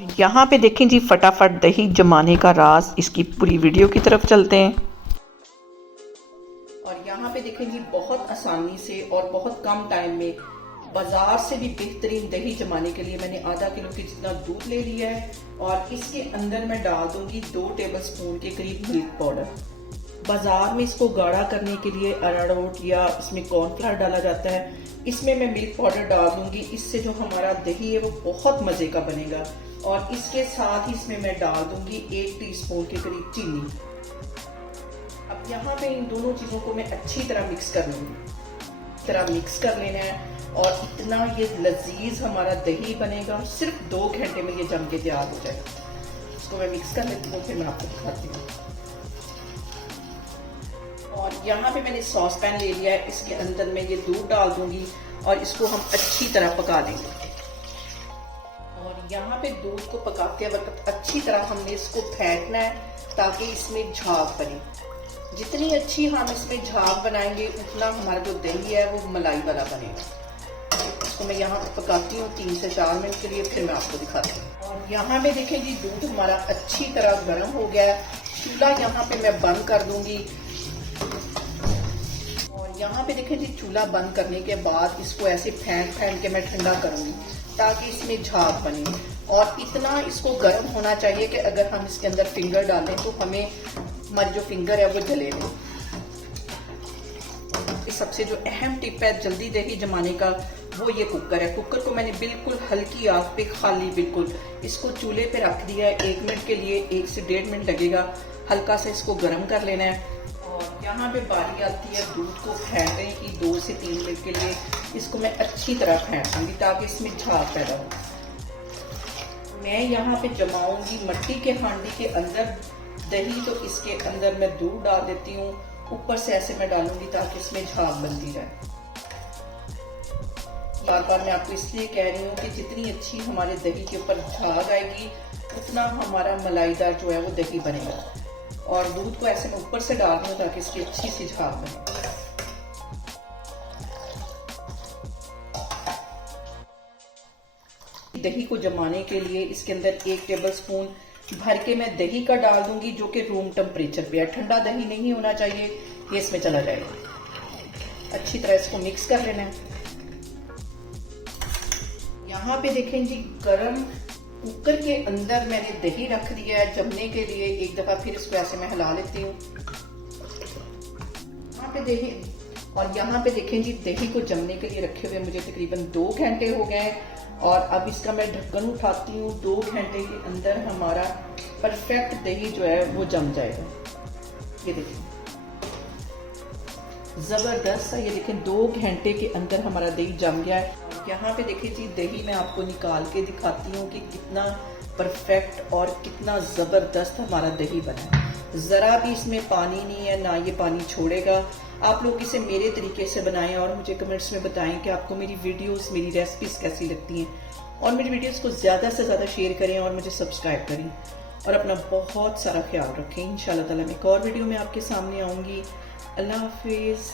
यहाँ पे देखें जी, फटाफट दही जमाने का राज, इसकी पूरी वीडियो की तरफ चलते हैं। और यहाँ पे देखें जी, बहुत आसानी से और बहुत कम टाइम में बाजार से भी बेहतरीन दही जमाने के लिए मैंने आधा किलो की जितना दूध ले लिया है और इसके अंदर मैं डाल दूंगी 2 टेबलस्पून के करीब मिल्क पाउडर। बाजार में इसको गाढ़ा करने के लिए अरारोट या इसमें कॉर्नफ्लावर डाला जाता है, इसमें मैं मिल्क पाउडर डाल दूंगी। इससे जो हमारा दही है वो बहुत मजे का बनेगा। और इसके साथ ही इसमें मैं डाल दूंगी 1 टीस्पून के करीब चीनी। अब यहाँ पे इन दोनों चीजों को मैं अच्छी तरह मिक्स कर लूंगी। इस तरह मिक्स कर लेना है और इतना ये लजीज हमारा दही बनेगा, सिर्फ 2 घंटे में ये जम के तैयार हो जाएगा। इसको मैं मिक्स कर लेती हूँ, फिर मैं आपको दिखाती हूँ। और यहाँ पे मैंने सॉस पैन ले लिया है, इसके अंदर मैं ये दूध डाल दूंगी और इसको हम अच्छी तरह पका लेंगे। और यहाँ पे दूध को पकाते वक्त अच्छी तरह हमने इसको फेंटना है ताकि इसमें झाग बने। जितनी अच्छी हम इसमें झाग बनाएंगे उतना हमारा जो दही है वो मलाई वाला बनेगा। इसको मैं यहाँ पे पकाती हूँ 3 से 4 मिनट के लिए, फिर मैं आपको दिखाती हूँ। और यहाँ पे देखें जी, दूध हमारा अच्छी तरह गर्म हो गया है। चूल्हा यहाँ पे मैं बंद कर दूंगी। और यहाँ पे देखें जी, चूल्हा बंद करने के बाद इसको ऐसे फेंट के मैं ठंडा करूंगी ताकि इसमें झाग बने। और इतना इसको गर्म होना चाहिए कि अगर हम इसके अंदर फिंगर डालें तो हमें हमारी जो फिंगर है वो जले नहीं। इस सबसे जो अहम टिप है जल्दी दही जमाने का, वो ये कुकर है। कुकर को मैंने बिल्कुल हल्की आंच पे, खाली बिल्कुल इसको चूल्हे पे रख दिया है 1 मिनट के लिए। 1 से 1.5 मिनट लगेगा। हल्का सा इसको गर्म कर लेना है। और यहाँ पे बारी आती है दूध को फेंटने की 2 से 3 मिनट के लिए। इसको मैं अच्छी तरह फेंटूंगी ताकि इसमें झाग पैदा हो। मैं यहाँ पे जमाऊंगी मट्टी के हांडी के अंदर दही, तो इसके अंदर मैं दूध डाल देती हूँ। ऊपर से ऐसे मैं डालूंगी ताकि इसमें झाग बनती रहे। बार बार मैं आपको इसलिए कह रही हूँ कि जितनी अच्छी हमारे दही के ऊपर झाग आएगी उतना हमारा मलाईदार जो है वो दही बनेगा। और दूध को ऐसे मैं ऊपर से डाल रही हूँ ताकि इसकी अच्छी सी झाग बने। दही को जमाने के लिए इसके अंदर 1 टेबलस्पून भर के मैं दही का डाल दूंगी, जो कि रूम टेम्परेचर पे है। ठंडा दही नहीं होना चाहिए, ये इसमें चला जाएगा। अच्छी तरह इसको मिक्स कर लेना है। यहाँ पे देखें जी, गरम कुकर के अंदर मैंने दही रख दिया है जमने के लिए। एक दफा फिर इसको ऐसे मैं हिला लेती हूँ। यहाँ पे दही, और यहाँ पे देखें जी, दही को जमने के लिए रखे हुए मुझे तकरीबन 2 घंटे हो गए। और अब इसका मैं ढक्कन उठाती हूँ। 2 घंटे के अंदर हमारा परफेक्ट दही जो है वो जम जाएगा। ये देखिए जबरदस्त है। ये देखें 2 घंटे के अंदर हमारा दही जम गया है। यहाँ पे देखिए जी, दही मैं आपको निकाल के दिखाती हूँ कि कितना परफेक्ट और कितना जबरदस्त हमारा दही बना है। जरा भी इसमें पानी नहीं है, ना ये पानी छोड़ेगा। आप लोग इसे मेरे तरीके से बनाएं और मुझे कमेंट्स में बताएं कि आपको मेरी वीडियोस, मेरी रेसिपीज कैसी लगती हैं। और मेरी वीडियोस को ज़्यादा से ज़्यादा शेयर करें और मुझे सब्सक्राइब करें। और अपना बहुत सारा ख्याल रखें। इंशाल्लाह ताला मैं एक और वीडियो में आपके सामने आऊँगी। अल्लाह हाफिज़।